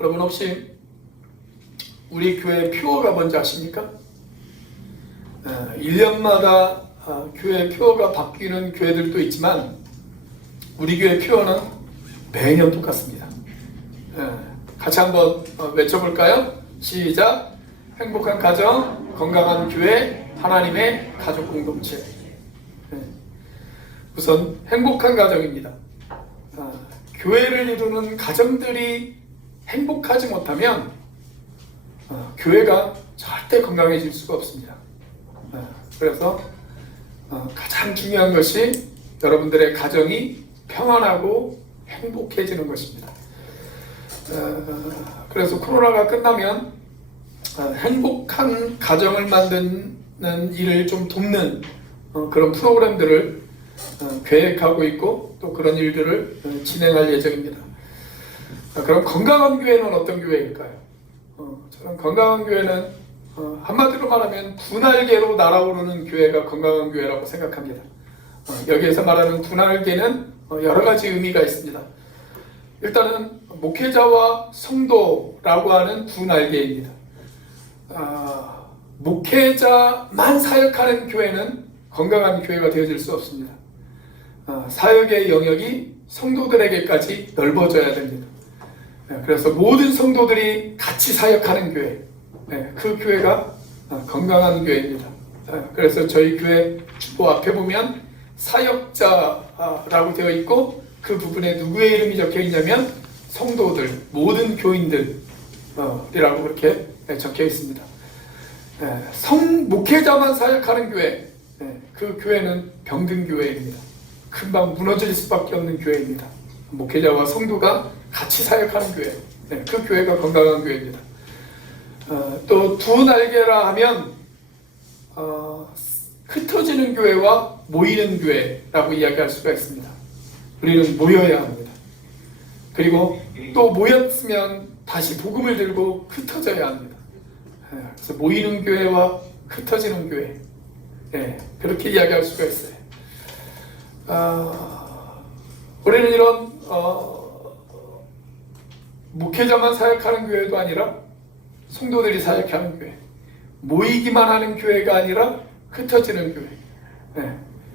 여러분 혹시 우리 교회 표어가 뭔지 아십니까? 1년마다 교회 표어가 바뀌는 교회들도 있지만 우리 교회 표어는 매년 똑같습니다. 같이 한번 외쳐볼까요? 시작! 행복한 가정, 건강한 교회, 하나님의 가족 공동체. 우선 행복한 가정입니다. 교회를 이루는 가정들이 행복하지 못하면 교회가 절대 건강해질 수가 없습니다. 그래서 가장 중요한 것이 여러분들의 가정이 평안하고 행복해지는 것입니다. 그래서 코로나가 끝나면 행복한 가정을 만드는 일을 좀 돕는 그런 프로그램들을 계획하고 있고 또 그런 일들을 진행할 예정입니다. 그럼 건강한 교회는 어떤 교회일까요? 저는 건강한 교회는 한마디로 말하면 두 날개로 날아오르는 교회가 건강한 교회라고 생각합니다. 여기에서 말하는 두 날개는 여러 가지 의미가 있습니다. 일단은 목회자와 성도라고 하는 두 날개입니다. 목회자만 사역하는 교회는 건강한 교회가 되어질 수 없습니다. 사역의 영역이 성도들에게까지 넓어져야 됩니다. 그래서 모든 성도들이 같이 사역하는 교회, 그 교회가 건강한 교회입니다. 그래서 저희 교회 주보 앞에 보면 사역자라고 되어 있고 그 부분에 누구의 이름이 적혀 있냐면 성도들, 모든 교인들이라고 그렇게 적혀 있습니다. 목회자만 사역하는 교회, 그 교회는 병든 교회입니다. 금방 무너질 수밖에 없는 교회입니다. 목회자와 성도가 같이 사역하는 교회, 그 교회가 건강한 교회입니다. 또 두 날개라 하면 흩어지는 교회와 모이는 교회라고 이야기할 수가 있습니다. 우리는 모여야 합니다. 그리고 또 모였으면 다시 복음을 들고 흩어져야 합니다. 그래서 모이는 교회와 흩어지는 교회, 그렇게 이야기할 수가 있어요. 우리는 이런 목회자만 사역하는 교회도 아니라 성도들이 사역하는 교회, 모이기만 하는 교회가 아니라 흩어지는 교회.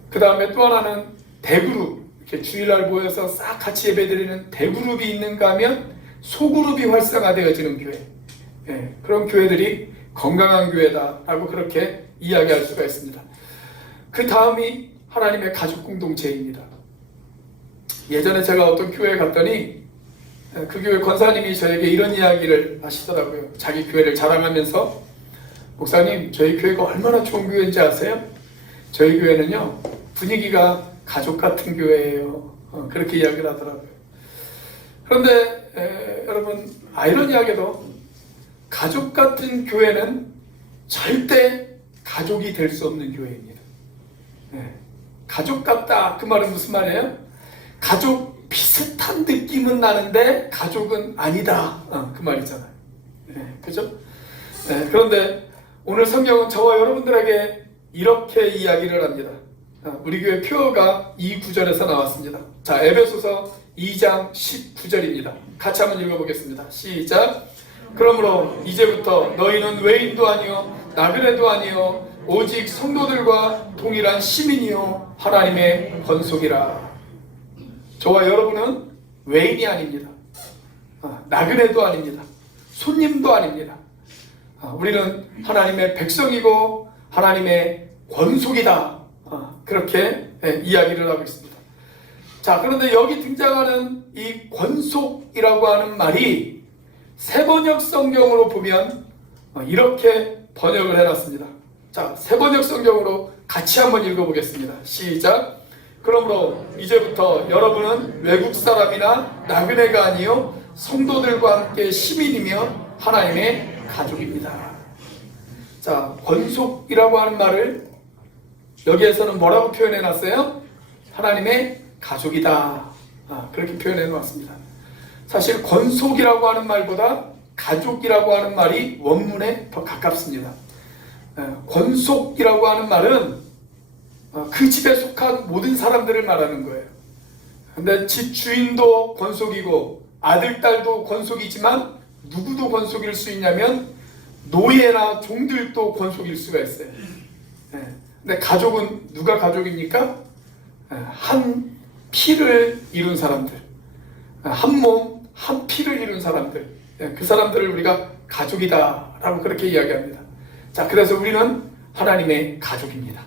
그 다음에 또 하나는 대그룹, 이렇게 주일날 모여서 싹 같이 예배드리는 대그룹이 있는가 하면 소그룹이 활성화되어지는 교회. 그런 교회들이 건강한 교회다라고 그렇게 이야기할 수가 있습니다. 그 다음이 하나님의 가족 공동체입니다. 예전에 제가 어떤 교회에 갔더니 그 교회 권사님이 저에게 이런 이야기를 하시더라고요. 자기 교회를 자랑하면서 목사님, 저희 교회가 얼마나 좋은 교회인지 아세요? 저희 교회는요 분위기가 가족 같은 교회예요. 그렇게 이야기를 하더라고요. 그런데 여러분 아이러니하게도 가족 같은 교회는 절대 가족이 될 수 없는 교회입니다. 가족 같다 그 말은 무슨 말이에요? 가족 비슷한 느낌은 나는데 가족은 아니다 그 말이잖아요. 그죠? 그런데 오늘 성경은 저와 여러분들에게 이렇게 이야기를 합니다. 우리 교회 표어가 이 구절에서 나왔습니다. 자, 에베소서 2장 19절입니다. 같이 한번 읽어보겠습니다. 시작! 그러므로 이제부터 너희는 외인도 아니요 나그네도 아니요 오직 성도들과 동일한 시민이요 하나님의 권속이라. 저와 여러분은 외인이 아닙니다. 나그네도 아닙니다. 손님도 아닙니다. 우리는 하나님의 백성이고 하나님의 권속이다. 그렇게 이야기를 하고 있습니다. 자, 그런데 여기 등장하는 이 권속이라고 하는 말이 세번역 성경으로 보면 이렇게 번역을 해놨습니다. 자, 세번역 성경으로 같이 한번 읽어보겠습니다. 시작! 그러므로 이제부터 여러분은 외국 사람이나 나그네가 아니요 성도들과 함께 시민이며 하나님의 가족입니다. 자, 권속이라고 하는 말을 여기에서는 뭐라고 표현해 놨어요? 하나님의 가족이다. 그렇게 표현해 놓았습니다. 사실 권속이라고 하는 말보다 가족이라고 하는 말이 원문에 더 가깝습니다. 권속이라고 하는 말은 그 집에 속한 모든 사람들을 말하는 거예요. 근데 집 주인도 권속이고 아들, 딸도 권속이지만 누구도 권속일 수 있냐면 노예나 종들도 권속일 수가 있어요. 근데 가족은 누가 가족입니까? 한 피를 이룬 사람들, 한 몸, 한 피를 이룬 사람들, 그 사람들을 우리가 가족이다 라고 그렇게 이야기합니다. 자, 그래서 우리는 하나님의 가족입니다.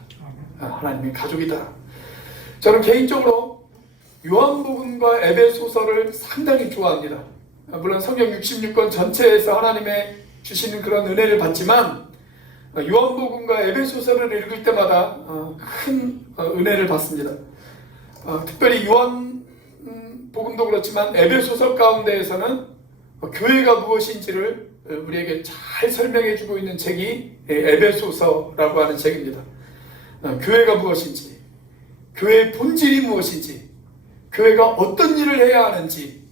하나님의 가족이다. 저는 개인적으로 요한복음과 에베소서를 상당히 좋아합니다. 물론 성경 66권 전체에서 하나님의 주시는 그런 은혜를 받지만 요한복음과 에베소서를 읽을 때마다 큰 은혜를 받습니다. 특별히 요한복음도 그렇지만 에베소서 가운데에서는 교회가 무엇인지를 우리에게 잘 설명해주고 있는 책이 에베소서라고 하는 책입니다. 교회가 무엇인지, 교회의 본질이 무엇인지, 교회가 어떤 일을 해야 하는지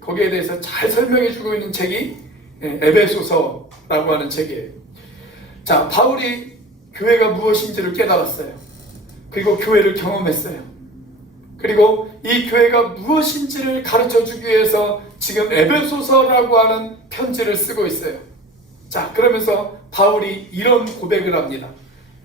거기에 대해서 잘 설명해주고 있는 책이 에베소서라고 하는 책이에요. 자, 바울이 교회가 무엇인지를 깨달았어요. 그리고 교회를 경험했어요. 그리고 이 교회가 무엇인지를 가르쳐주기 위해서 지금 에베소서라고 하는 편지를 쓰고 있어요. 자, 그러면서 바울이 이런 고백을 합니다.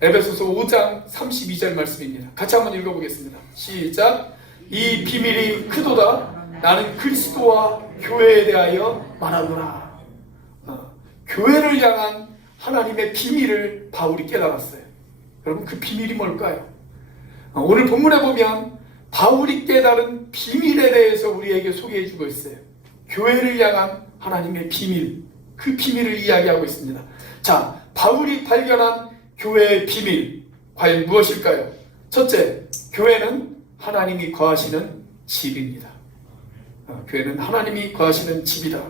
에베소서 5장 32절 말씀입니다. 같이 한번 읽어보겠습니다. 시작. 이 비밀이 크도다. 나는 그리스도와 교회에 대하여 말하노라. 교회를 향한 하나님의 비밀을 바울이 깨달았어요. 여러분, 그 비밀이 뭘까요? 오늘 본문에 보면 바울이 깨달은 비밀에 대해서 우리에게 소개해주고 있어요. 교회를 향한 하나님의 비밀, 그 비밀을 이야기하고 있습니다. 자, 바울이 발견한 교회의 비밀, 과연 무엇일까요? 첫째, 교회는 하나님이 거하시는 집입니다. 교회는 하나님이 거하시는 집이다.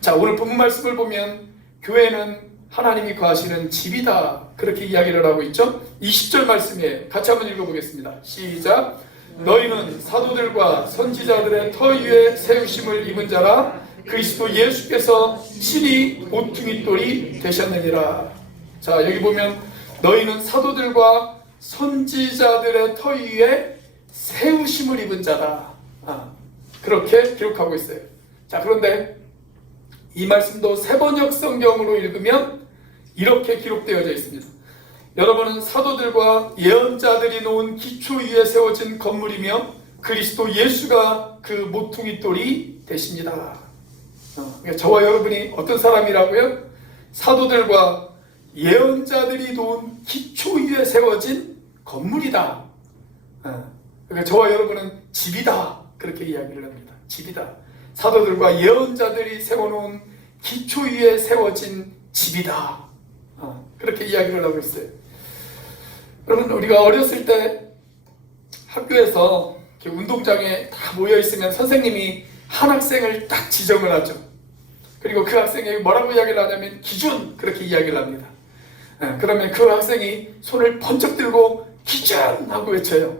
자, 오늘 본문 말씀을 보면 교회는 하나님이 거하시는 집이다, 그렇게 이야기를 하고 있죠. 20절 말씀이에요. 같이 한번 읽어보겠습니다. 시작. 너희는 사도들과 선지자들의 터 위에 세우심을 입은 자라. 그리스도 예수께서 친히 모퉁이 돌이 되셨느니라. 자, 여기 보면 너희는 사도들과 선지자들의 터 위에 세우심을 입은 자다, 그렇게 기록하고 있어요. 자, 그런데 이 말씀도 세번역 성경으로 읽으면 이렇게 기록되어져 있습니다. 여러분은 사도들과 예언자들이 놓은 기초 위에 세워진 건물이며 그리스도 예수가 그 모퉁이 돌이 되십니다. 그러니까 저와 여러분이 어떤 사람이라고요? 사도들과 예언자들이 놓은 기초 위에 세워진 건물이다. 그러니까 저와 여러분은 집이다, 그렇게 이야기를 합니다. 집이다. 사도들과 예언자들이 세워놓은 기초 위에 세워진 집이다, 그렇게 이야기를 하고 있어요. 여러분, 우리가 어렸을 때 학교에서 운동장에 다 모여 있으면 선생님이 한 학생을 딱 지정을 하죠. 그리고 그 학생이 뭐라고 이야기를 하냐면 기준, 그렇게 이야기를 합니다. 그러면 그 학생이 손을 번쩍 들고 기준 하고 외쳐요.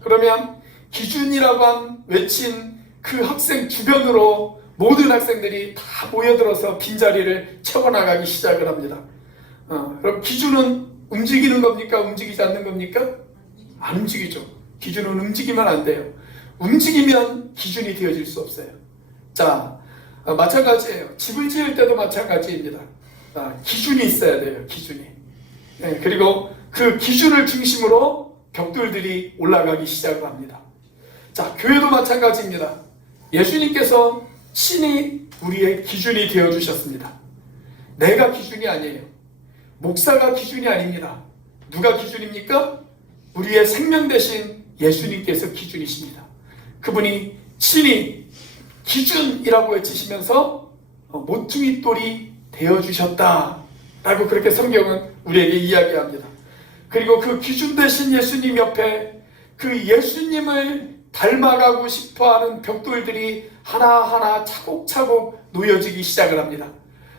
그러면 기준이라고 한 외친 그 학생 주변으로 모든 학생들이 다 모여들어서 빈자리를 채워나가기 시작을 합니다. 그럼 기준은 움직이는 겁니까? 움직이지 않는 겁니까? 안 움직이죠. 기준은 움직이면 안 돼요. 움직이면 기준이 되어질 수 없어요. 자, 마찬가지예요. 집을 지을 때도 마찬가지입니다. 기준이 있어야 돼요. 기준이. 그리고 그 기준을 중심으로 벽돌들이 올라가기 시작을 합니다. 자, 교회도 마찬가지입니다. 예수님께서 친히 우리의 기준이 되어주셨습니다. 내가 기준이 아니에요. 목사가 기준이 아닙니다. 누가 기준입니까? 우리의 생명 대신 예수님께서 기준이십니다. 그분이 친히 기준이라고 외치시면서 모퉁이 돌이 되어주셨다 라고 그렇게 성경은 우리에게 이야기합니다. 그리고 그 기준 대신 예수님 옆에 그 예수님을 닮아가고 싶어하는 벽돌들이 하나하나 차곡차곡 놓여지기 시작을 합니다.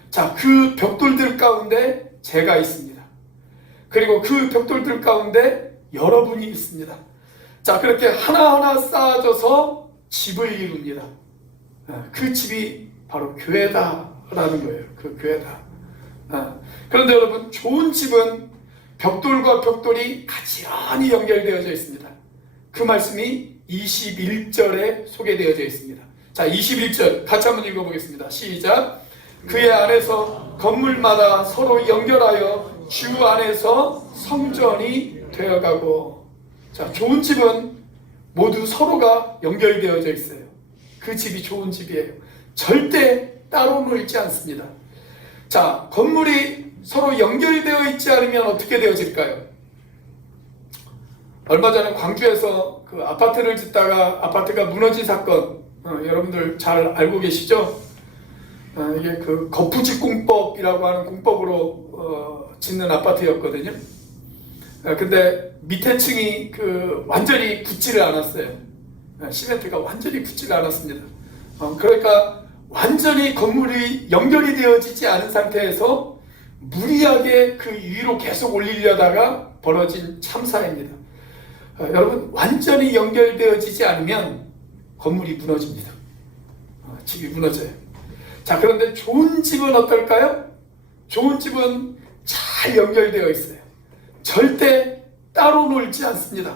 자, 그 벽돌들 가운데 제가 있습니다. 그리고 그 벽돌들 가운데 여러분이 있습니다. 자, 그렇게 하나하나 쌓아져서 집을 이룹니다. 그 집이 바로 교회다라는 거예요. 그 교회다. 그런데 여러분, 좋은 집은 벽돌과 벽돌이 가지런히 연결되어져 있습니다. 그 말씀이 21절에 소개되어져 있습니다. 자, 21절 같이 한번 읽어보겠습니다. 시작. 그의 안에서 건물마다 서로 연결하여 주 안에서 성전이 되어가고. 자, 좋은 집은 모두 서로가 연결되어져 있어요. 그 집이 좋은 집이에요. 절대 따로 놀지 않습니다. 자, 건물이 서로 연결되어 있지 않으면 어떻게 되어질까요? 얼마 전에 광주에서 그 아파트를 짓다가 아파트가 무너진 사건, 여러분들 잘 알고 계시죠? 이게 그 거푸집공법이라고 하는 공법으로 짓는 아파트였거든요. 근데 밑에 층이 그 완전히 붙지를 않았어요. 시멘트가 완전히 붙지를 않았습니다. 그러니까 완전히 건물이 연결이 되어지지 않은 상태에서 무리하게 그 위로 계속 올리려다가 벌어진 참사입니다. 여러분, 완전히 연결되어지지 않으면 건물이 무너집니다. 집이 무너져요. 자, 그런데 좋은 집은 어떨까요? 좋은 집은 잘 연결되어 있어요. 절대 따로 놀지 않습니다.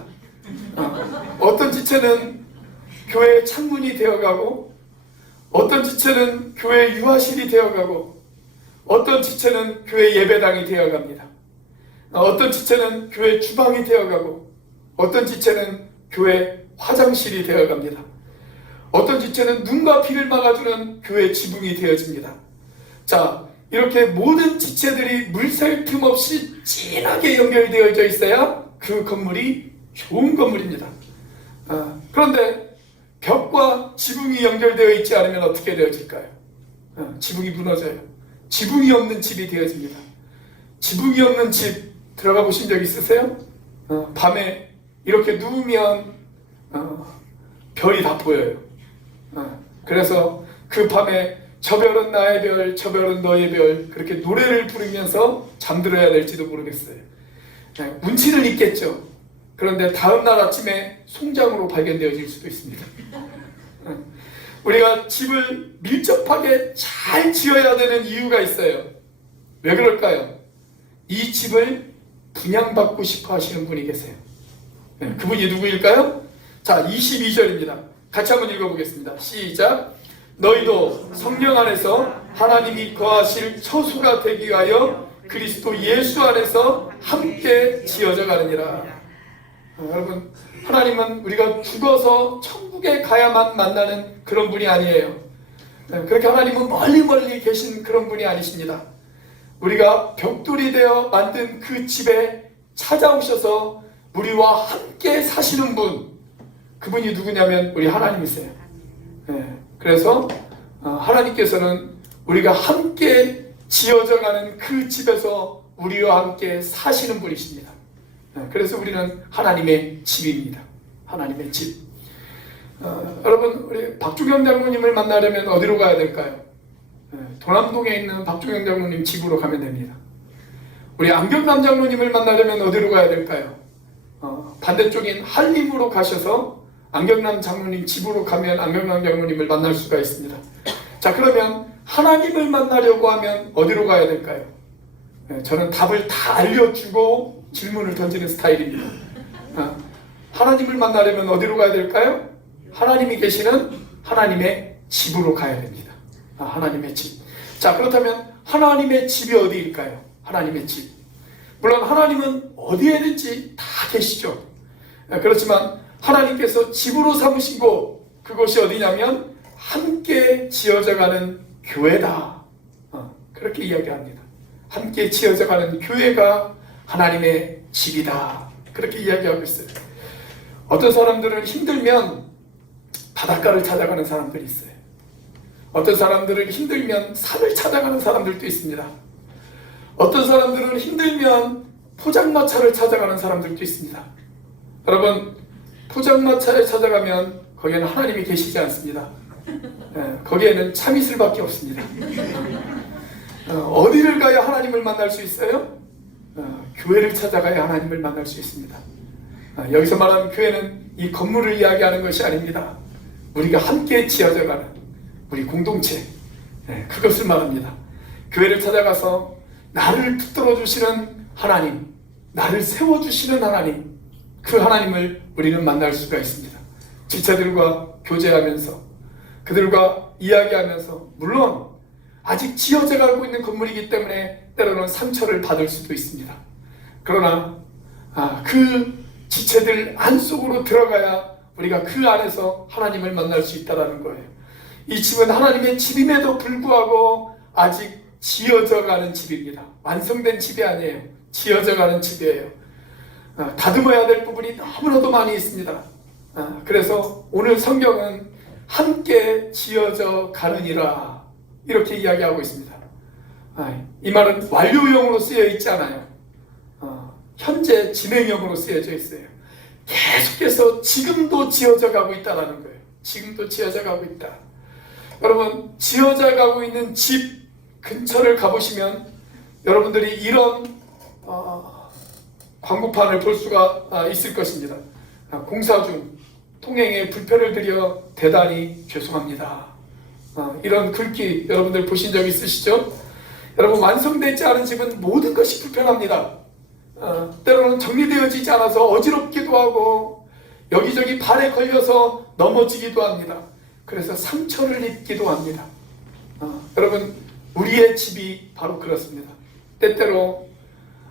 어떤 지체는 교회 창문이 되어가고, 어떤 지체는 교회 유아실이 되어가고, 어떤 지체는 교회 예배당이 되어갑니다. 어떤 지체는 교회 주방이 되어가고, 어떤 지체는 교회 화장실이 되어갑니다. 어떤 지체는 눈과 귀를 막아주는 교회 지붕이 되어집니다. 자, 이렇게 모든 지체들이 물샐 틈 없이 진하게 연결되어져 있어야 그 건물이 좋은 건물입니다. 그런데 벽과 지붕이 연결되어 있지 않으면 어떻게 되어질까요? 지붕이 무너져요. 지붕이 없는 집이 되어집니다. 지붕이 없는 집 들어가 보신 적 있으세요? 밤에 이렇게 누우면 별이 다 보여요. 그래서 그 밤에 저 별은 나의 별, 저 별은 너의 별, 그렇게 노래를 부르면서 잠들어야 될지도 모르겠어요. 운치는 있겠죠. 그런데 다음날 아침에 송장으로 발견되어질 수도 있습니다. 우리가 집을 밀접하게 잘 지어야 되는 이유가 있어요. 왜 그럴까요? 이 집을 분양받고 싶어 하시는 분이 계세요. 그분이 누구일까요? 자, 22절입니다. 같이 한번 읽어보겠습니다. 시작. 너희도 성령 안에서 하나님이 거하실 처소가 되기 위하여 그리스도 예수 안에서 함께 지어져 가느니라. 여러분, 하나님은 우리가 죽어서 천국에 가야만 만나는 그런 분이 아니에요. 그렇게 하나님은 멀리 계신 그런 분이 아니십니다. 우리가 벽돌이 되어 만든 그 집에 찾아오셔서 우리와 함께 사시는 분, 그분이 누구냐면 우리 하나님이세요. 그래서 하나님께서는 우리가 함께 지어져가는 그 집에서 우리와 함께 사시는 분이십니다. 그래서 우리는 하나님의 집입니다. 하나님의 집. 여러분, 우리 박중영 장로님을 만나려면 어디로 가야 될까요? 도남동에 있는 박중영 장로님 집으로 가면 됩니다. 우리 안경남 장로님을 만나려면 어디로 가야 될까요? 반대쪽인 한림으로 가셔서 안경남 장로님 집으로 가면 안경남 장로님을 만날 수가 있습니다. 자, 그러면 하나님을 만나려고 하면 어디로 가야 될까요? 저는 답을 다 알려주고 질문을 던지는 스타일입니다. 하나님을 만나려면 어디로 가야 될까요? 하나님이 계시는 하나님의 집으로 가야 됩니다. 하나님의 집. 자, 그렇다면 하나님의 집이 어디일까요? 하나님의 집. 물론 하나님은 어디에든지 다 계시죠. 그렇지만 하나님께서 집으로 삼으신 곳, 그곳이 어디냐면 함께 지어져가는 교회다. 그렇게 이야기합니다. 함께 지어져가는 교회가 하나님의 집이다. 그렇게 이야기하고 있어요. 어떤 사람들은 힘들면 바닷가를 찾아가는 사람들이 있어요. 어떤 사람들은 힘들면 산을 찾아가는 사람들도 있습니다. 어떤 사람들은 힘들면 포장마차를 찾아가는 사람들도 있습니다. 여러분, 포장마차에 찾아가면 거기에는 하나님이 계시지 않습니다. 거기에는 참이슬밖에 없습니다. 어디를 가야 하나님을 만날 수 있어요? 교회를 찾아가야 하나님을 만날 수 있습니다. 여기서 말하는 교회는 이 건물을 이야기하는 것이 아닙니다. 우리가 함께 지어져가는 우리 공동체, 그것을 말합니다. 교회를 찾아가서 나를 붙들어 주시는 하나님, 나를 세워주시는 하나님, 그 하나님을 우리는 만날 수가 있습니다. 지체들과 교제하면서 그들과 이야기하면서, 물론 아직 지어져 가고 있는 건물이기 때문에 때로는 상처를 받을 수도 있습니다. 그러나 그 지체들 안속으로 들어가야 우리가 그 안에서 하나님을 만날 수 있다는 거예요. 이 집은 하나님의 집임에도 불구하고 아직 지어져 가는 집입니다. 완성된 집이 아니에요. 지어져 가는 집이에요. 다듬어야 될 부분이 너무나도 많이 있습니다. 그래서 오늘 성경은 함께 지어져 가느니라 이렇게 이야기하고 있습니다. 이 말은 완료형으로 쓰여 있지 않아요. 현재 진행형으로 쓰여져 있어요. 계속해서 지금도 지어져 가고 있다는 거예요. 지금도 지어져 가고 있다. 여러분, 지어져 가고 있는 집 근처를 가보시면 여러분들이 이런 광고판을 볼 수가 있을 것입니다. 공사 중 통행에 불편을 드려 대단히 죄송합니다. 이런 글귀 여러분들 보신 적 있으시죠? 여러분, 완성되지 않은 집은 모든 것이 불편합니다. 때로는 정리되어지지 않아서 어지럽기도 하고 여기저기 발에 걸려서 넘어지기도 합니다. 그래서 상처를 입기도 합니다. 여러분, 우리의 집이 바로 그렇습니다. 때때로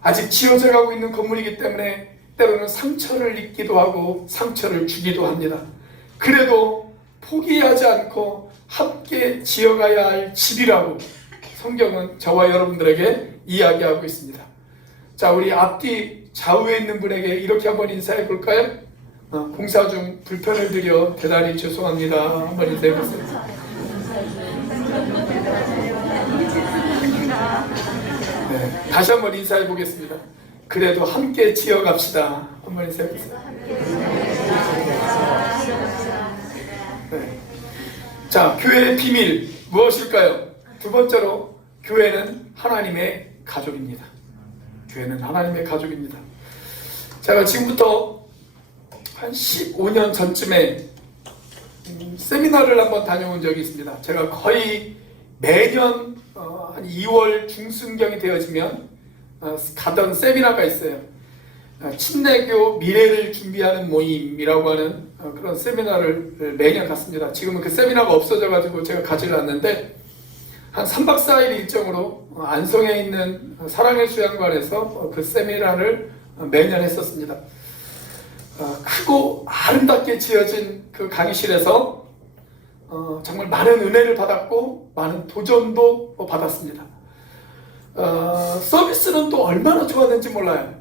아직 지어져 가고 있는 건물이기 때문에 때로는 상처를 입기도 하고 상처를 주기도 합니다. 그래도 포기하지 않고 함께 지어가야 할 집이라고 성경은 저와 여러분들에게 이야기하고 있습니다. 자, 우리 앞뒤 좌우에 있는 분에게 이렇게 한번 인사해 볼까요? 공사 중 불편을 드려 대단히 죄송합니다. 한번 인사해 보세요. 네, 다시 한번 인사해 보겠습니다. 그래도 함께 지어갑시다. 한번 인사해 보세요. 네. 자, 교회의 비밀 무엇일까요? 두 번째로, 교회는 하나님의 가족입니다. 교회는 하나님의 가족입니다. 제가 지금부터 한 15년 전쯤에 세미나를 한번 다녀온 적이 있습니다. 제가 거의 매년 한 2월 중순경이 되어지면 가던 세미나가 있어요. 침례교 미래를 준비하는 모임이라고 하는 그런 세미나를 매년 갔습니다. 지금은 그 세미나가 없어져가지고 제가 가지를 않는데, 한 3박 4일 일정으로 안성에 있는 사랑의 수양관에서 그 세미나를 매년 했었습니다. 크고 아름답게 지어진 그 강의실에서 정말 많은 은혜를 받았고 많은 도전도 받았습니다. 서비스는 또 얼마나 좋았는지 몰라요.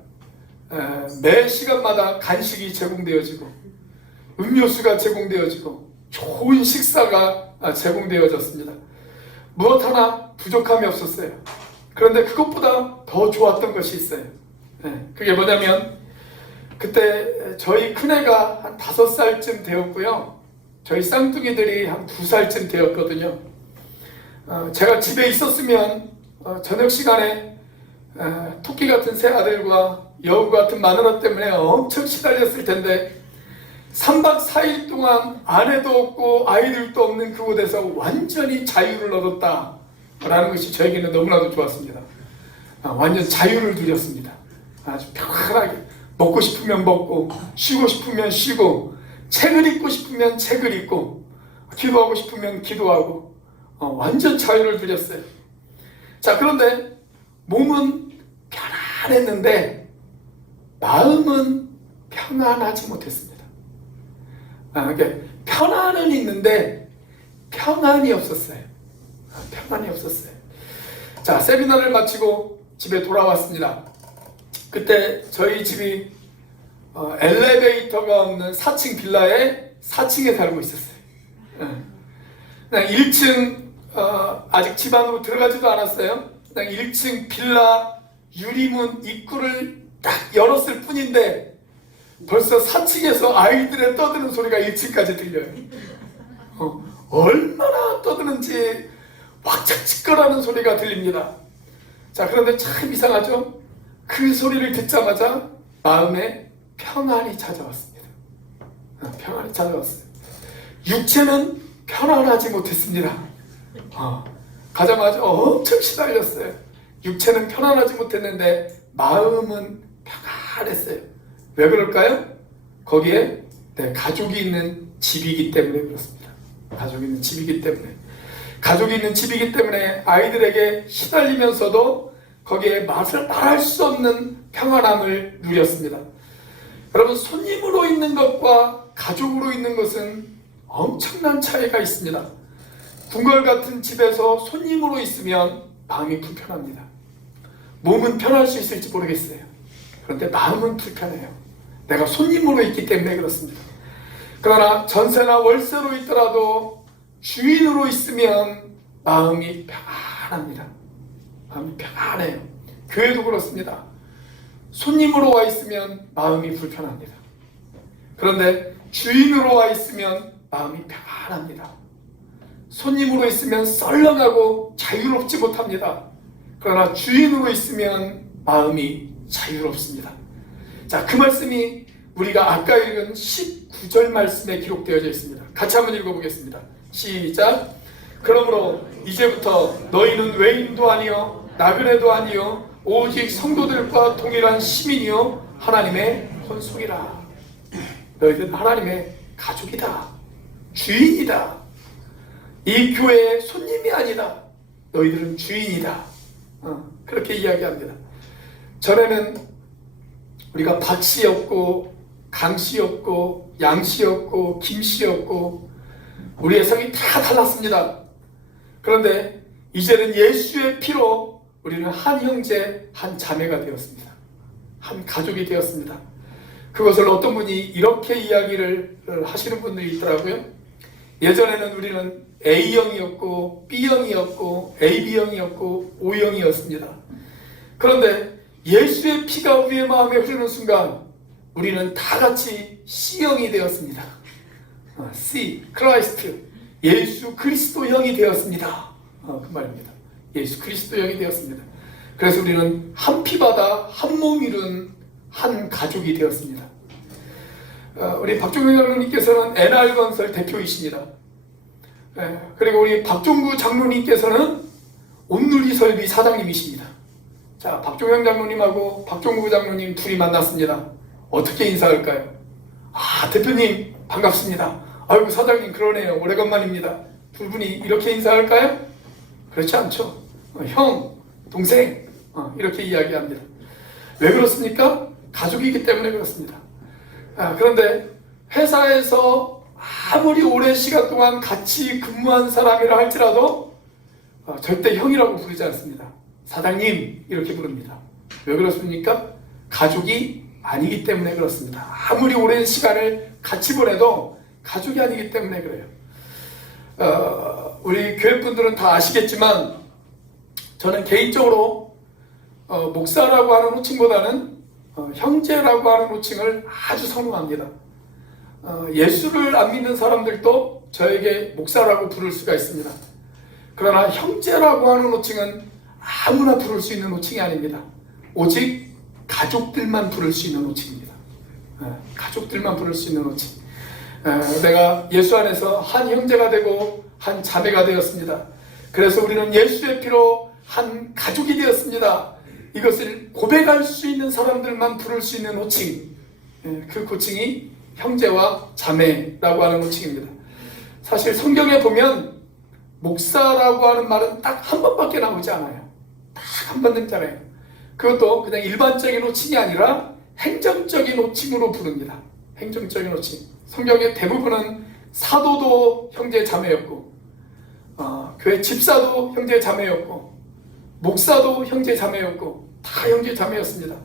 매 시간마다 간식이 제공되어지고 음료수가 제공되어지고 좋은 식사가 제공되어졌습니다. 무엇 하나 부족함이 없었어요. 그런데 그것보다 더 좋았던 것이 있어요. 그게 뭐냐면, 그때 저희 큰애가 한 5살쯤 되었고요, 저희 쌍둥이들이 한 2살쯤 되었거든요. 제가 집에 있었으면 저녁 시간에 토끼 같은 새 아들과 여우 같은 마누라 때문에 엄청 시달렸을 텐데, 3박 4일 동안 아내도 없고 아이들도 없는 그곳에서 완전히 자유를 얻었다라는 것이 저에게는 너무나도 좋았습니다. 완전 자유를 누렸습니다. 아주 편안하게 먹고 싶으면 먹고, 쉬고 싶으면 쉬고, 책을 읽고 싶으면 책을 읽고, 기도하고 싶으면 기도하고, 완전 자유를 누렸어요. 자, 그런데 몸은 편안했는데 마음은 평안하지 못했습니다. 그러니까 편안은 있는데 평안이 없었어요. 평안이 없었어요. 자, 세미나를 마치고 집에 돌아왔습니다. 그때 저희 집이 엘리베이터가 없는 4층 빌라에 4층에 살고 있었어요. 그냥 1층 아직 집 안으로 들어가지도 않았어요. 그냥 1층 빌라 유리문 입구를 딱 열었을 뿐인데 벌써 4층에서 아이들의 떠드는 소리가 1층까지 들려요. 얼마나 떠드는지 왁짝지껄하는 소리가 들립니다. 자, 그런데 참 이상하죠? 그 소리를 듣자마자 마음에 평안이 찾아왔습니다. 평안이 찾아왔어요. 육체는 편안하지 못했습니다. 가자마자 엄청 시달렸어요. 육체는 편안하지 못했는데 마음은 평안했어요. 왜 그럴까요? 거기에 가족이 있는 집이기 때문에 그렇습니다. 가족이 있는 집이기 때문에. 가족이 있는 집이기 때문에 아이들에게 시달리면서도 거기에 맛을 말할 수 없는 평안함을 누렸습니다. 여러분, 손님으로 있는 것과 가족으로 있는 것은 엄청난 차이가 있습니다. 궁궐 같은 집에서 손님으로 있으면 마음이 불편합니다. 몸은 편할 수 있을지 모르겠어요. 그런데 마음은 불편해요. 내가 손님으로 있기 때문에 그렇습니다. 그러나 전세나 월세로 있더라도 주인으로 있으면 마음이 평안합니다. 마음이 평안해요. 교회도 그렇습니다. 손님으로 와 있으면 마음이 불편합니다. 그런데 주인으로 와 있으면 마음이 평안합니다. 손님으로 있으면 썰렁하고 자유롭지 못합니다. 그러나 주인으로 있으면 마음이 자유롭습니다. 자, 그 말씀이 우리가 아까 읽은 19절 말씀에 기록되어져 있습니다. 같이 한번 읽어보겠습니다. 시작. 그러므로 이제부터 너희는 외인도 아니요 나그네도 아니요 오직 성도들과 동일한 시민이요 하나님의 혼속이라. 너희들은 하나님의 가족이다. 주인이다. 이 교회의 손님이 아니다. 너희들은 주인이다. 그렇게 이야기합니다. 전에는 우리가 박씨였고 강씨였고 양씨였고 김씨였고 우리의 성이 다 달랐습니다. 그런데 이제는 예수의 피로 우리는 한 형제 한 자매가 되었습니다. 한 가족이 되었습니다. 그것을 어떤 분이 이렇게 이야기를 하시는 분들이 있더라고요. 예전에는 우리는 A형이었고 B형이었고 AB형이었고 O형이었습니다. 그런데 예수의 피가 우리의 마음에 흐르는 순간 우리는 다 같이 C형이 되었습니다. C, 크라이스트, 예수 그리스도형이 되었습니다. 그 말입니다. 예수 그리스도형이 되었습니다. 그래서 우리는 한 피바다 한 몸 이룬 한 가족이 되었습니다. 우리 박종규 장로님께서는 NR건설 대표이십니다. 그리고 우리 박종구 장로님께서는 온누리설비 사장님이십니다. 자, 박종영 장로님하고 박종구 장로님 둘이 만났습니다. 어떻게 인사할까요? 대표님 반갑습니다. 아이고 사장님 그러네요. 오래간만입니다. 두 분이 이렇게 인사할까요? 그렇지 않죠. 형, 동생 이렇게 이야기합니다. 왜 그렇습니까? 가족이기 때문에 그렇습니다. 그런데 회사에서 아무리 오랜 시간 동안 같이 근무한 사람이라 할지라도 절대 형이라고 부르지 않습니다. 사장님 이렇게 부릅니다. 왜 그렇습니까? 가족이 아니기 때문에 그렇습니다. 아무리 오랜 시간을 같이 보내도 가족이 아니기 때문에 그래요. 우리 교회분들은 다 아시겠지만 저는 개인적으로 목사라고 하는 호칭보다는 형제라고 하는 호칭을 아주 선호합니다. 예수를 안 믿는 사람들도 저에게 목사라고 부를 수가 있습니다. 그러나 형제라고 하는 호칭은 아무나 부를 수 있는 호칭이 아닙니다. 오직 가족들만 부를 수 있는 호칭입니다. 가족들만 부를 수 있는 호칭. 내가 예수 안에서 한 형제가 되고 한 자매가 되었습니다. 그래서 우리는 예수의 피로 한 가족이 되었습니다. 이것을 고백할 수 있는 사람들만 부를 수 있는 호칭, 그 호칭이 형제와 자매라고 하는 호칭입니다. 사실 성경에 보면 목사라고 하는 말은 딱 한 번밖에 나오지 않아요. 딱 한 번 등장해요. 그것도 그냥 일반적인 호칭이 아니라 행정적인 호칭으로 부릅니다. 행정적인 호칭. 성경의 대부분은 사도도 형제 자매였고 교회 집사도 형제 자매였고 목사도 형제 자매였고 다 형제 자매였습니다.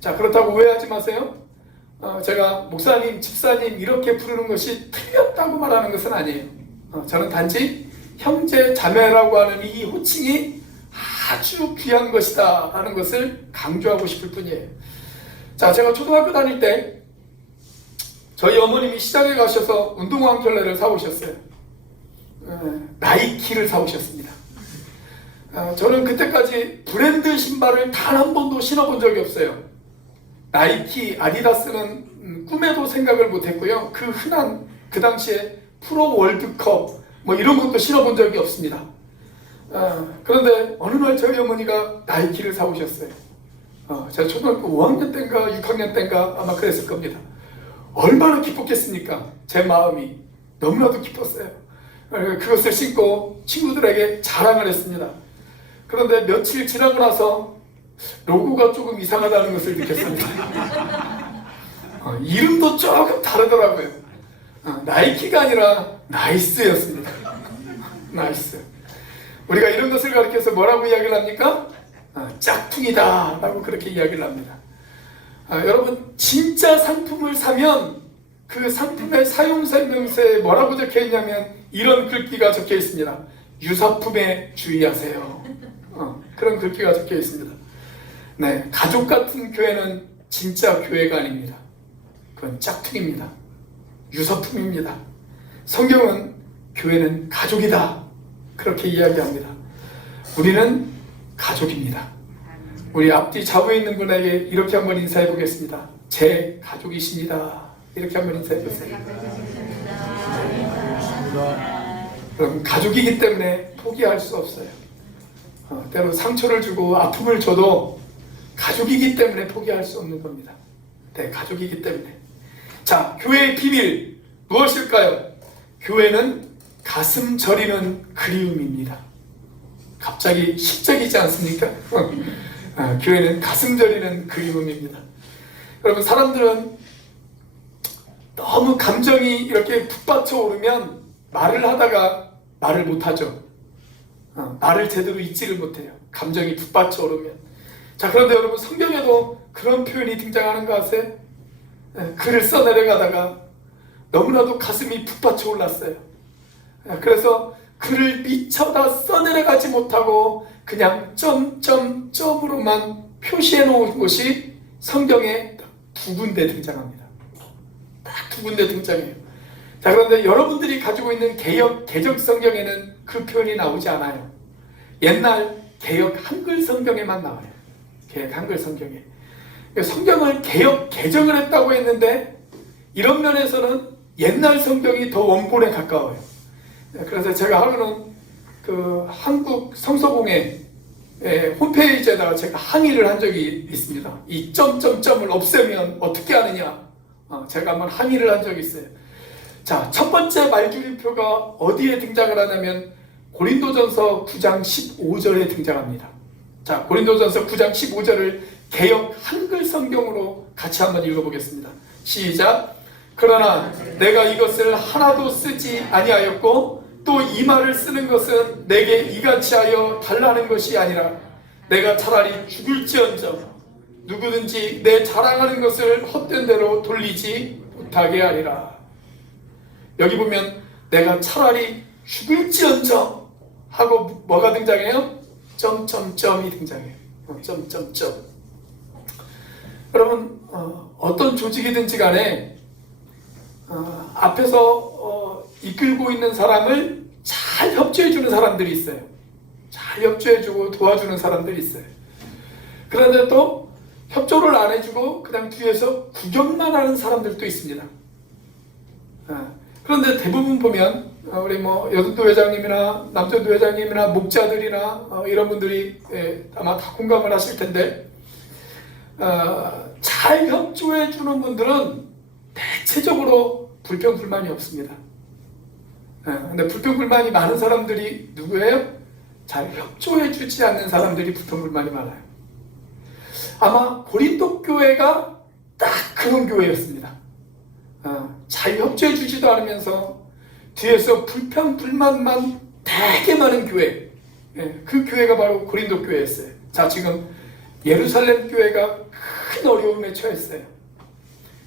자, 그렇다고 오해하지 마세요. 제가 목사님, 집사님 이렇게 부르는 것이 틀렸다고 말하는 것은 아니에요. 저는 단지 형제 자매라고 하는 이 호칭이 아주 귀한 것이다 라는 것을 강조하고 싶을 뿐이에요. 자, 제가 초등학교 다닐 때 저희 어머님이 시장에 가셔서 운동화 한 켤레를 사오셨어요. 나이키를 사오셨습니다. 저는 그때까지 브랜드 신발을 단 한 번도 신어본 적이 없어요. 나이키, 아디다스는 꿈에도 생각을 못했고요. 그 흔한 그 당시에 프로 월드컵 뭐 이런 것도 신어본 적이 없습니다. 그런데 어느 날 저희 어머니가 나이키를 사오셨어요. 제가 초등학교 5학년 때인가 6학년 때인가 아마 그랬을 겁니다. 얼마나 기뻤겠습니까? 제 마음이 너무나도 기뻤어요. 그것을 신고 친구들에게 자랑을 했습니다. 그런데 며칠 지나고 나서 로고가 조금 이상하다는 것을 느꼈습니다. 이름도 조금 다르더라고요. 나이키가 아니라 나이스였습니다. 나이스. 우리가 이런 것을 가리켜서 뭐라고 이야기를 합니까? 짝퉁이다 라고 그렇게 이야기를 합니다. 여러분, 진짜 상품을 사면 그 상품의 사용설명서에 뭐라고 적혀 있냐면 이런 글귀가 적혀 있습니다. 유사품에 주의하세요. 그런 글귀가 적혀 있습니다. 네, 가족 같은 교회는 진짜 교회가 아닙니다. 그건 짝퉁입니다. 유사품입니다. 성경은 교회는 가족이다 그렇게 이야기합니다. 우리는 가족입니다. 우리 앞뒤 좌우에 있는 분에게 이렇게 한번 인사해 보겠습니다. 제 가족이십니다. 이렇게 한번 인사해 보세요. 여러분, 가족이기 때문에 포기할 수 없어요. 때로 상처를 주고 아픔을 줘도 가족이기 때문에 포기할 수 없는 겁니다. 네, 가족이기 때문에. 자, 교회의 비밀 무엇일까요? 교회는 가슴 저리는 그리움입니다. 갑자기 시적이지 않습니까? 교회는 가슴 저리는 그리움입니다. 여러분, 사람들은 너무 감정이 이렇게 북받쳐 오르면 말을 하다가 말을 못하죠. 말을 제대로 잊지를 못해요. 감정이 북받쳐 오르면. 자, 그런데 여러분, 성경에도 그런 표현이 등장하는 거 아세요? 글을 써내려가다가 너무나도 가슴이 북받쳐 올랐어요. 그래서 글을 미처 다 써내려가지 못하고 그냥 점점점으로만 표시해 놓은 곳이 성경에 딱 두 군데 등장합니다. 딱 두 군데 등장해요. 자, 그런데 여러분들이 가지고 있는 개역 성경에는 그 표현이 나오지 않아요. 옛날 개역 한글 성경에만 나와요. 개역 한글 성경에. 성경을 개정을 했다고 했는데 이런 면에서는 옛날 성경이 더 원본에 가까워요. 그래서 제가 하루는 그 한국 성서공회 홈페이지에다가 제가 항의를 한 적이 있습니다. 이 점점점을 없애면 어떻게 하느냐. 제가 한번 항의를 한 적이 있어요. 자, 첫 번째 말줄임표가 어디에 등장을 하냐면 고린도전서 9장 15절에 등장합니다. 자, 고린도전서 9장 15절을 개역 한글 성경으로 같이 한번 읽어보겠습니다. 시작. 그러나 내가 이것을 하나도 쓰지 아니하였고 또 이 말을 쓰는 것은 내게 이같이 하여 달라는 것이 아니라 내가 차라리 죽을지언정 누구든지 내 자랑하는 것을 헛된 대로 돌리지 못하게 하리라. 여기 보면 내가 차라리 죽을지언정 하고 뭐가 등장해요? 점점점이 등장해요. 점점점. 여러분, 어떤 조직이든지 간에 앞에서 이끌고 있는 사람을 잘 협조해주는 사람들이 있어요. 잘 협조해주고 도와주는 사람들이 있어요. 그런데 또 협조를 안 해주고 그냥 뒤에서 구경만 하는 사람들도 있습니다. 그런데 대부분 보면 우리 뭐 여든도 회장님이나 남전도 회장님이나 목자들이나 이런 분들이 아마 다 공감을 하실 텐데 잘 협조해주는 분들은 대체적으로 불평불만이 없습니다. 근데 불평불만이 많은 사람들이 누구예요? 잘 협조해주지 않는 사람들이 불평불만이 많아요. 아마 고린도 교회가 딱 그런 교회였습니다. 잘 협조해주지도 않으면서 뒤에서 불평불만만 되게 많은 교회. 그 교회가 바로 고린도 교회였어요. 자, 지금 예루살렘 교회가 큰 어려움에 처했어요.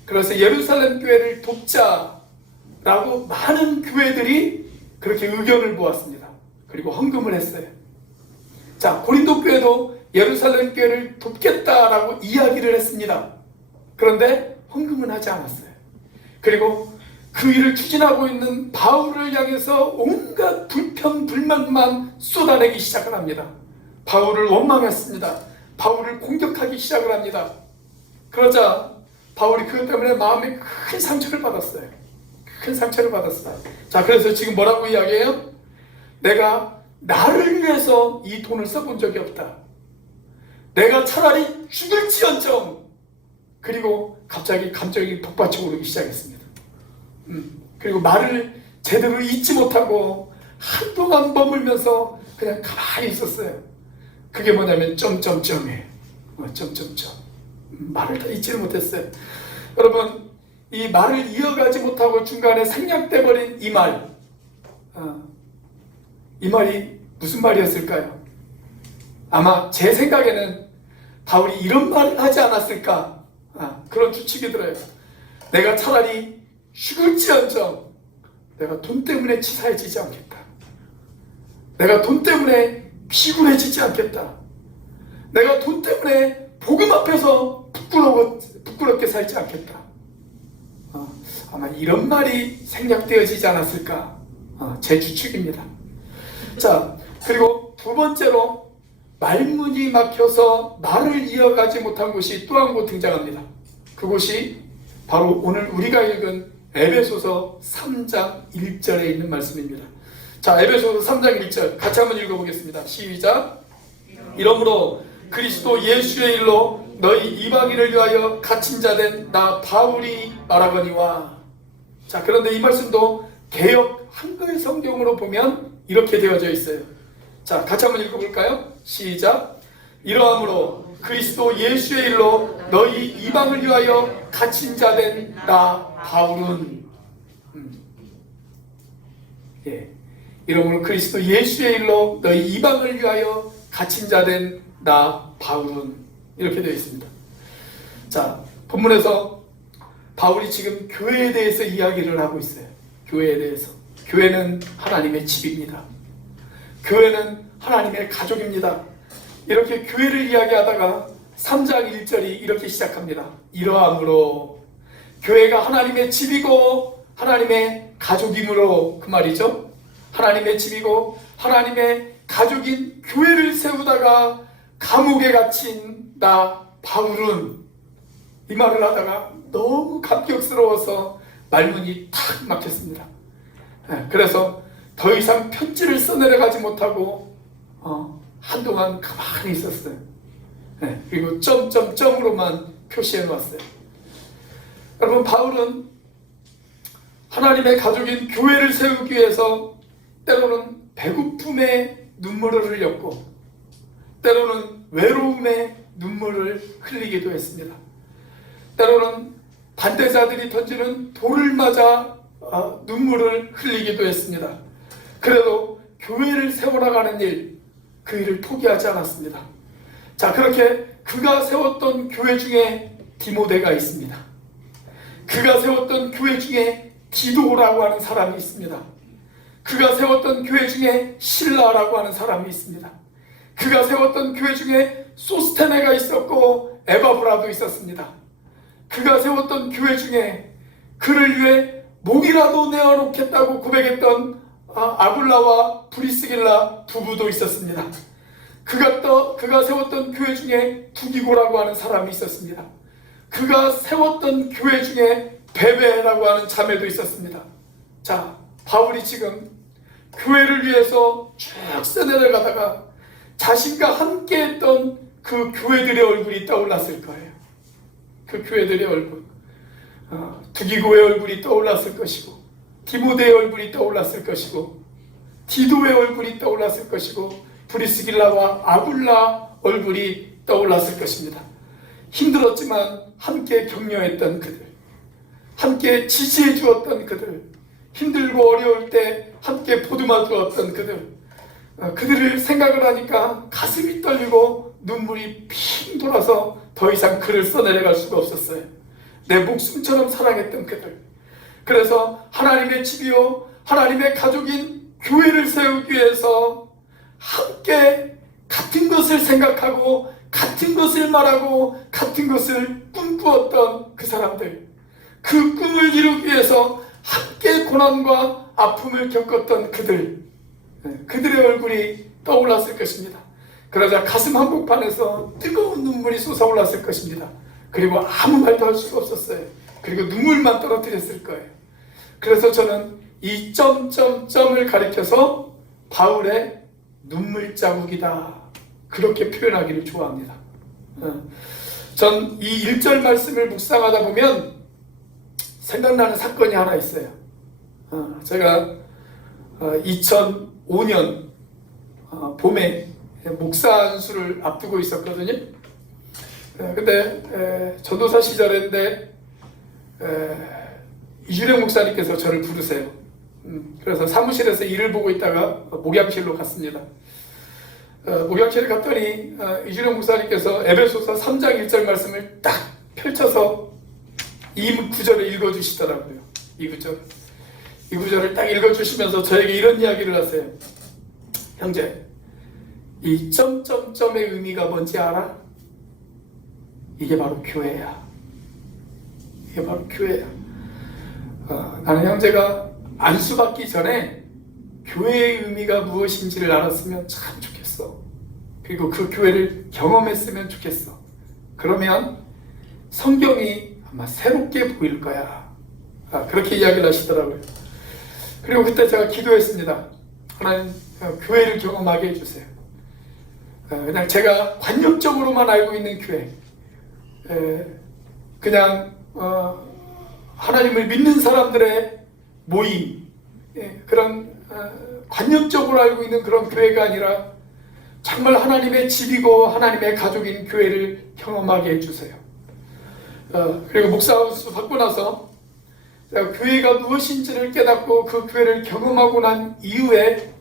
그래서 예루살렘 교회를 돕자라고 많은 교회들이 그렇게 의견을 모았습니다. 그리고 헌금을 했어요. 자, 고린도 교회도 예루살렘 교회를 돕겠다라고 이야기를 했습니다. 그런데 헌금은 하지 않았어요. 그리고 그 일을 추진하고 있는 바울을 향해서 온갖 불평불만만 쏟아내기 시작을 합니다. 바울을 원망했습니다. 바울을 공격하기 시작을 합니다. 그러자 바울이 그것 때문에 마음에 큰 상처를 받았어요. 큰 상처를 받았어요. 자, 그래서 지금 뭐라고 이야기해요? 내가 나를 위해서 이 돈을 써본 적이 없다. 내가 차라리 죽을지언정. 그리고 갑자기 감정이 북받쳐 오르기 시작했습니다. 그리고 말을 제대로 잊지 못하고 한동안 머물면서 그냥 가만히 있었어요. 그게 뭐냐면 점점점이에요. 점점점. 말을 다 잊지를 못했어요. 여러분, 이 말을 이어가지 못하고 중간에 생략돼 버린 이 말, 이 말이 무슨 말이었을까요? 아마 제 생각에는 바울이 이런 말을 하지 않았을까, 그런 추측이 들어요. 내가 차라리 죽을지언정 내가 돈 때문에 치사해지지 않겠다. 내가 돈 때문에 비굴해지지 않겠다. 내가 돈 때문에 복음 앞에서 부끄럽게 살지 않겠다. 아마 이런 말이 생략되어지지 않았을까, 제 추측입니다. 자, 그리고 두 번째로 말문이 막혀서 말을 이어가지 못한 곳이 또 한 곳 등장합니다. 그곳이 바로 오늘 우리가 읽은 에베소서 3장 1절에 있는 말씀입니다. 자, 에베소서 3장 1절 같이 한번 읽어보겠습니다. 시작. 이러므로 그리스도 예수의 일로 너희 이방인을 위하여 갇힌 자 된 나 바울이 말하거니와. 자, 그런데 이 말씀도 개역 한글 성경으로 보면 이렇게 되어져 있어요. 자, 같이 한번 읽어볼까요? 시작. 이러함으로 그리스도 예수의 일로 너희 이방을 위하여 갇힌 자 된 나 바울은. 이러므로 그리스도 예수의 일로 너희 이방을 위하여 갇힌 자 된 나 바울은. 이렇게 되어 있습니다. 자, 본문에서 바울이 지금 교회에 대해서 이야기를 하고 있어요. 교회에 대해서. 교회는 하나님의 집입니다. 교회는 하나님의 가족입니다. 이렇게 교회를 이야기하다가 3장 1절이 이렇게 시작합니다. 이러함으로, 교회가 하나님의 집이고 하나님의 가족이므로, 그 말이죠. 하나님의 집이고 하나님의 가족인 교회를 세우다가 감옥에 갇힌 나 바울은, 이 말을 하다가 너무 감격스러워서 말문이 탁 막혔습니다. 그래서 더 이상 편지를 써내려가지 못하고 한동안 가만히 있었어요. 그리고 점점점으로만 표시해 놓았어요. 여러분, 바울은 하나님의 가족인 교회를 세우기 위해서 때로는 배고픔에 눈물을 흘렸고 때로는 외로움에 눈물을 흘리기도 했습니다. 때로는 반대자들이 던지는 돌을 맞아 눈물을 흘리기도 했습니다. 그래도 교회를 세워나가는 일, 그 일을 포기하지 않았습니다. 자, 그렇게 그가 세웠던 교회 중에 디모데가 있습니다. 그가 세웠던 교회 중에 디도라고 하는 사람이 있습니다. 그가 세웠던 교회 중에 실라라고 하는 사람이 있습니다. 그가 세웠던 교회 중에 소스테네가 있었고 에바브라도 있었습니다. 그가 세웠던 교회 중에 그를 위해 목이라도 내어놓겠다고 고백했던 아굴라와 브리스길라 부부도 있었습니다. 그가 세웠던 교회 중에 두기고라고 하는 사람이 있었습니다. 그가 세웠던 교회 중에 베베라고 하는 자매도 있었습니다. 자, 바울이 지금 교회를 위해서 쭉 써내려가다가 자신과 함께 했던 그 교회들의 얼굴이 떠올랐을 거예요. 그 교회들의 얼굴, 두기고의 얼굴이 떠올랐을 것이고, 디모데의 얼굴이 떠올랐을 것이고, 디도의 얼굴이 떠올랐을 것이고, 브리스길라와 아굴라 얼굴이 떠올랐을 것입니다. 힘들었지만 함께 격려했던 그들, 함께 지지해 주었던 그들, 힘들고 어려울 때 함께 보듬어 주었던 그들, 그들을 생각을 하니까 가슴이 떨리고 눈물이 핑 돌아서 더 이상 글을 써내려갈 수가 없었어요. 내 목숨처럼 사랑했던 그들. 그래서 하나님의 집이요 하나님의 가족인 교회를 세우기 위해서 함께 같은 것을 생각하고 같은 것을 말하고 같은 것을 꿈꾸었던 그 사람들, 그 꿈을 이루기 위해서 함께 고난과 아픔을 겪었던 그들의 얼굴이 떠올랐을 것입니다. 그러자 가슴 한복판에서 뜨거운 눈물이 솟아올랐을 것입니다. 그리고 아무 말도 할 수가 없었어요. 그리고 눈물만 떨어뜨렸을 거예요. 그래서 저는 이 점점점을 가리켜서 바울의 눈물 자국이다, 그렇게 표현하기를 좋아합니다. 전 이 1절 말씀을 묵상하다 보면 생각나는 사건이 하나 있어요. 제가 2005년 봄에 목사 안수를 앞두고 있었거든요. 근데 전도사 시절인데 이주령 목사님께서 저를 부르세요. 그래서 사무실에서 일을 보고 있다가 목양실로 갔습니다. 목양실에 갔더니 이주령 목사님께서 에베소서 3장 1절 말씀을 딱 펼쳐서 이 구절을 읽어주시더라고요. 이 구절을 딱 읽어주시면서 저에게 이런 이야기를 하세요. 형제, 이 점점점의 의미가 뭔지 알아? 이게 바로 교회야. 이게 바로 교회야. 나는 형제가 안수받기 전에 교회의 의미가 무엇인지를 알았으면 참 좋겠어. 그리고 그 교회를 경험했으면 좋겠어. 그러면 성경이 아마 새롭게 보일 거야. 그렇게 이야기를 하시더라고요. 그리고 그때 제가 기도했습니다. 하나님, 교회를 경험하게 해주세요. 그냥 제가 관념적으로만 알고 있는 교회, 그냥 하나님을 믿는 사람들의 모임, 그런 관념적으로 알고 있는 그런 교회가 아니라 정말 하나님의 집이고 하나님의 가족인 교회를 경험하게 해주세요. 그리고 목사 안수 받고 나서 제가 교회가 무엇인지를 깨닫고 그 교회를 경험하고 난 이후에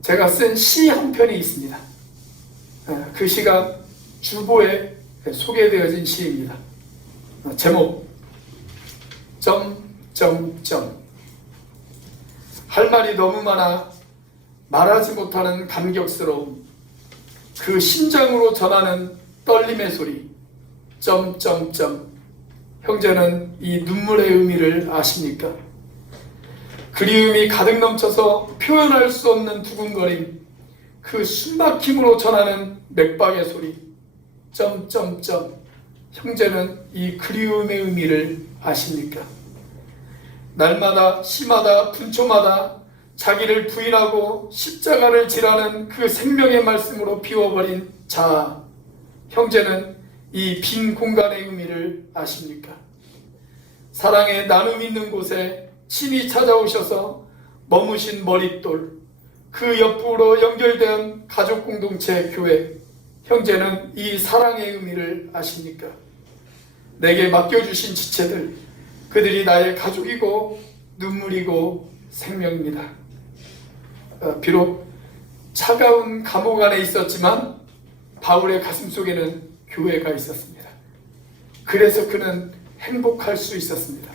제가 쓴 시 한 편이 있습니다. 그 시가 주보에 소개되어진 시입니다. 제목 점점점. 할 말이 너무 많아 말하지 못하는 감격스러움, 그 심장으로 전하는 떨림의 소리 점점점. 형제는 이 눈물의 의미를 아십니까? 그리움이 가득 넘쳐서 표현할 수 없는 두근거림, 그 숨막힘으로 전하는 맥박의 소리 점점점. 형제는 이 그리움의 의미를 아십니까? 날마다 시마다 분초마다 자기를 부인하고 십자가를 지라는 그 생명의 말씀으로 비워버린 자아, 형제는 이 빈 공간의 의미를 아십니까? 사랑의 나눔 있는 곳에 친히 찾아오셔서 머무신 머릿돌, 그 옆으로 연결된 가족 공동체 교회, 형제는 이 사랑의 의미를 아십니까? 내게 맡겨주신 지체들, 그들이 나의 가족이고 눈물이고 생명입니다. 비록 차가운 감옥 안에 있었지만 바울의 가슴 속에는 교회가 있었습니다. 그래서 그는 행복할 수 있었습니다.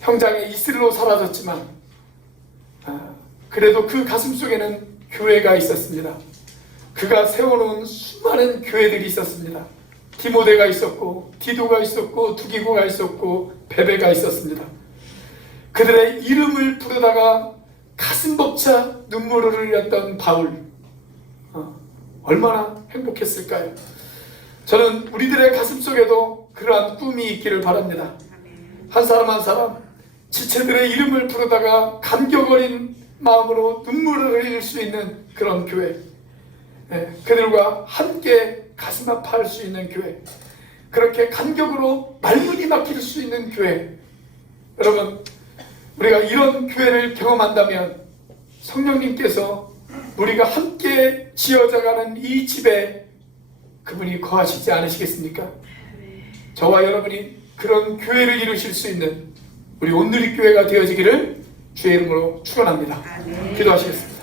형장의 이슬로 사라졌지만 그래도 그 가슴 속에는 교회가 있었습니다. 그가 세워놓은 수많은 교회들이 있었습니다. 디모데가 있었고 디도가 있었고 두기고가 있었고 베베가 있었습니다. 그들의 이름을 부르다가 가슴 벅차 눈물을 흘렸던 바울, 얼마나 행복했을까요? 저는 우리들의 가슴 속에도 그러한 꿈이 있기를 바랍니다. 한 사람 한 사람 지체들의 이름을 부르다가 감격 어린 마음으로 눈물을 흘릴 수 있는 그런 교회, 그들과 함께 가슴 아파할 수 있는 교회, 그렇게 감격으로 말문이 막힐 수 있는 교회. 여러분, 우리가 이런 교회를 경험한다면 성령님께서 우리가 함께 지어져가는 이 집에 그분이 거하시지 않으시겠습니까? 저와 여러분이 그런 교회를 이루실 수 있는 우리 온누리 교회가 되어지기를 주의 이름으로 축원합니다. 기도하시겠습니다.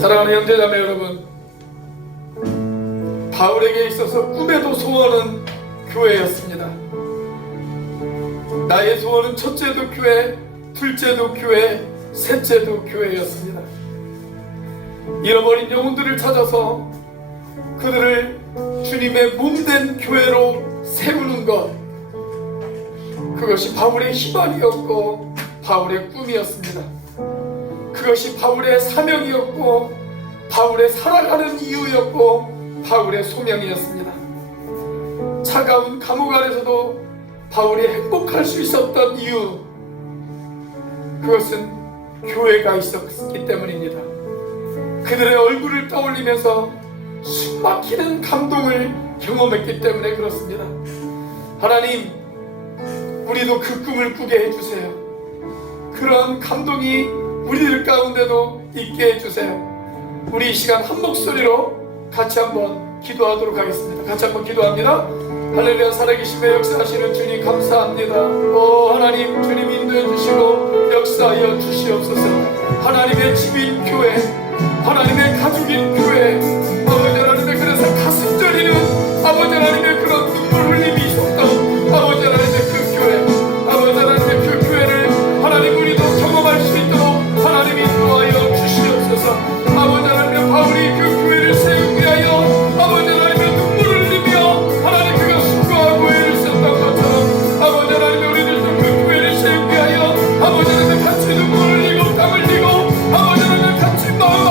사랑하는 형제자매 여러분, 바울에게 있어서 꿈에도 소원은 교회였습니다. 나의 소원은 첫째도 교회, 둘째도 교회, 셋째도 교회였습니다. 잃어버린 영혼들을 찾아서 그들을 주님의 몸된 교회로 세우는 것, 그것이 바울의 희망이었고 바울의 꿈이었습니다. 그것이 바울의 사명이었고 바울의 살아가는 이유였고 바울의 소명이었습니다. 차가운 감옥 안에서도 바울이 행복할 수 있었던 이유, 그것은 교회가 있었기 때문입니다. 그들의 얼굴을 떠올리면서 숨막히는 감동을 경험했기 때문에 그렇습니다. 하나님, 우리도 그 꿈을 꾸게 해주세요. 그런 감동이 우리들 가운데도 있게 해주세요. 우리 이 시간 한 목소리로 같이 한번 기도하도록 하겠습니다. 같이 한번 기도합니다. 할렐루야. 살아계심에 역사하시는 주님 감사합니다. 오 하나님, 주님 인도해 주시고 역사하여 주시옵소서. 하나님의 집인 교회, 하나님의 가족인 교회, 아버지 하나님의 그래서 가슴 저리는 아버지 하나님의 그런 눈물 흘림이 있었던 아버지 하나님의 그 교회, 아버지 하나님의 그 교회를 하나님 우리도 경험할 수 있도록 하나님 인도하여 주시옵소서. 아버지 하나님의 바울이 그 교회를 세우기 위하여 아버지 하나님의 눈물을 흘리며 하나님 그가 수고하고 애를 썼던 것처럼 아버지 하나님의 우리들도 그 교회를 세우기 위하여 아버지 하나님의 같이 눈물을 흘리고 땀을 흘리고 아버지 하나님의 같이 마음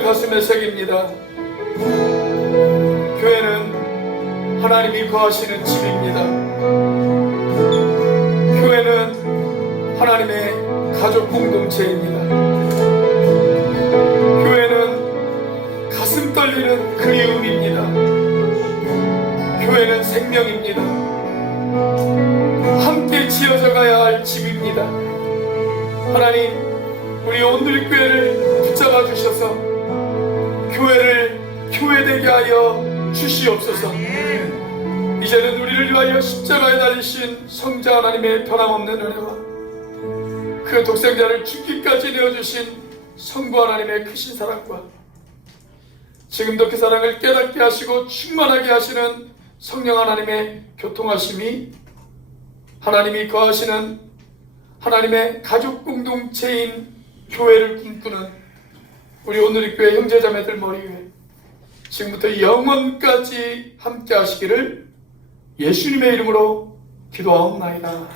믿음을 가슴에 새깁니다. 교회는 하나님이 거하시는 집입니다. 교회는 하나님의 가족 공동체입니다. 교회는 가슴 떨리는 그리움입니다. 교회는 생명입니다. 함께 지어져 가야 할 집입니다. 하나님, 우리 온누리교회를 붙잡아 주셔서 교회를 교회되게 하여 주시옵소서. 이제는 우리를 위하여 십자가에 달리신 성자 하나님의 변함없는 은혜와 그 독생자를 죽기까지 내어주신 성부 하나님의 크신 사랑과 지금도 그 사랑을 깨닫게 하시고 충만하게 하시는 성령 하나님의 교통하심이 하나님이 거하시는 하나님의 가족 공동체인 교회를 꿈꾸는 우리 오누리교회 형제자매들 머리 위에 지금부터 영원까지 함께 하시기를 예수님의 이름으로 기도하옵나이다.